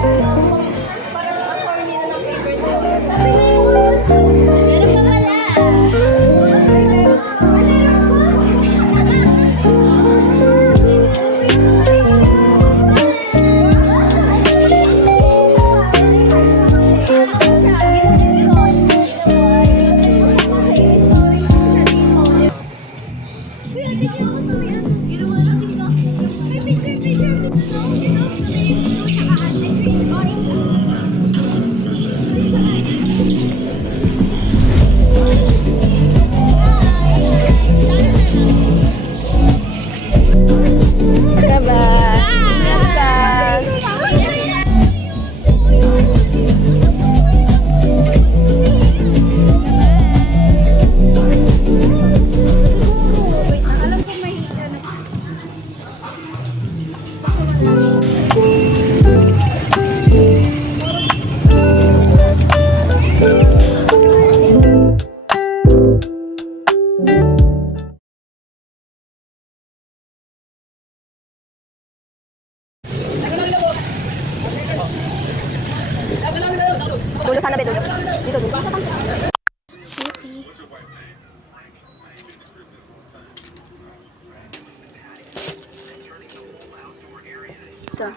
Parang ang corny na ng favorite ko. Sabi na yun. Meron pa pala. Dulo sana ba dulo? Dito dulo. Ito.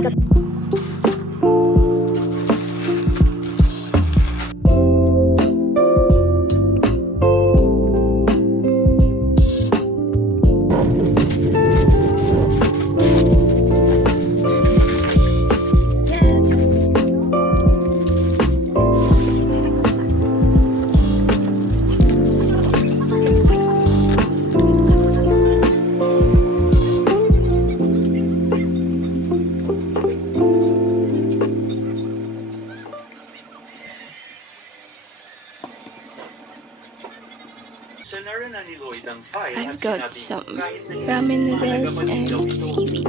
Ikaw. I've got some ramen noodles and seaweed.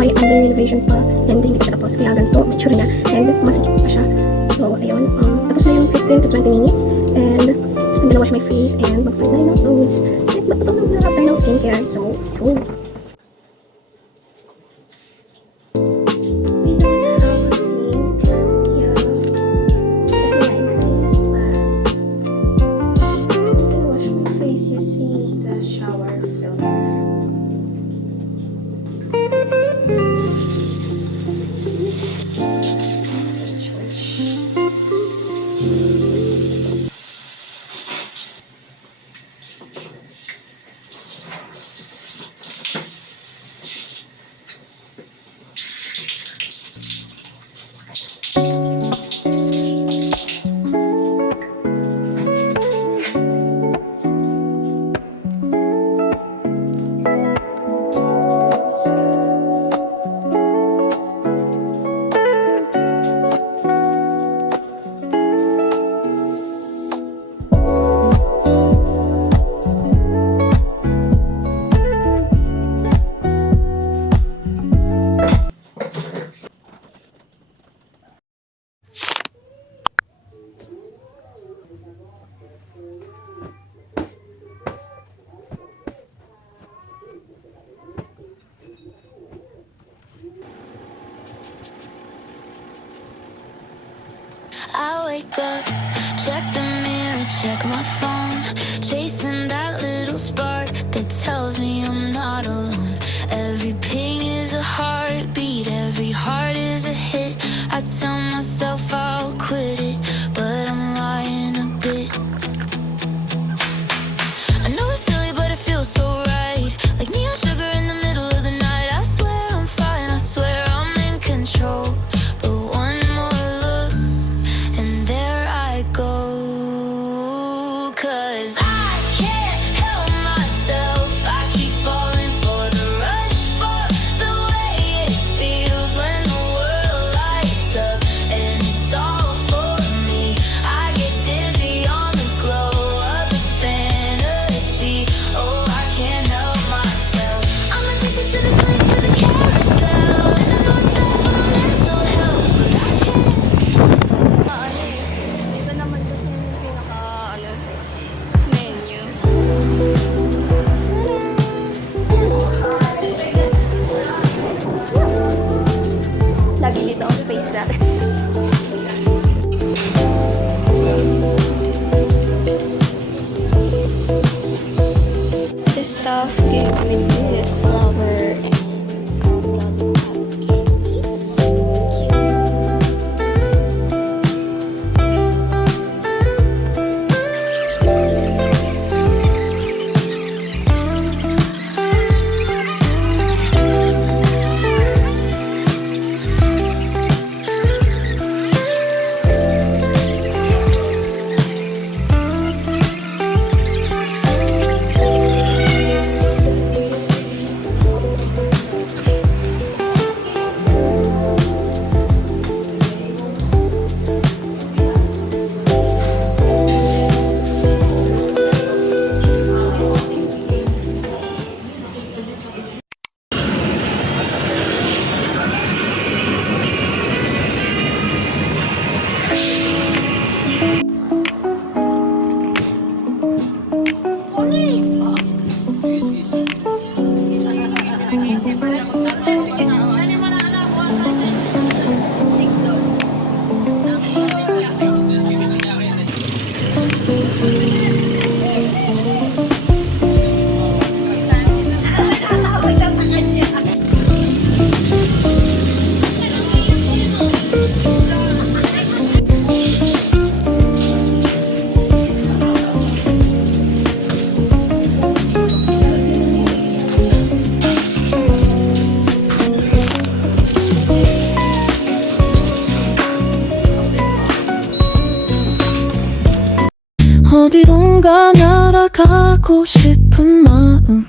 Ay under renovation pa and hindi pa siya tapos kaya ganito mature niya and masikip pa siya. So ayun, tapos na yung 15 to 20 minutes and I'm gonna wash my face and magpalit na rin ng clothes and magpatulog na after ng skincare. So let's go. We don't have a sink. Yeah. Kasi nais pa. I'm gonna wash my face using the shower filter. up, check the mirror, check my phone, chasing that little spark that tells me I'm not alone. Every ping is a heartbeat, every heart is a hit. I tell myself I'll quit it, but I'm lying a bit. I know it's silly, but it feels so right, like neon sugar in the middle of the night. I swear I'm fine, I swear I'm in control, but one more look and there I go. 'Cause I can't help myself, I keep falling for the rush, for the way it feels when the world lights up and it's all for me. I get dizzy on the glow of the fantasy. Oh, I can't help myself, I'm addicted to the click, to the carousel, and I know it's bad for my mental health, but I can't. Ano eh. Iba naman kasi yung pinaka, ano, menu. Lagi dito ang space natin. This stuff gave me this flower and some lollipop candy. 어디론가 날아가고 싶은 마음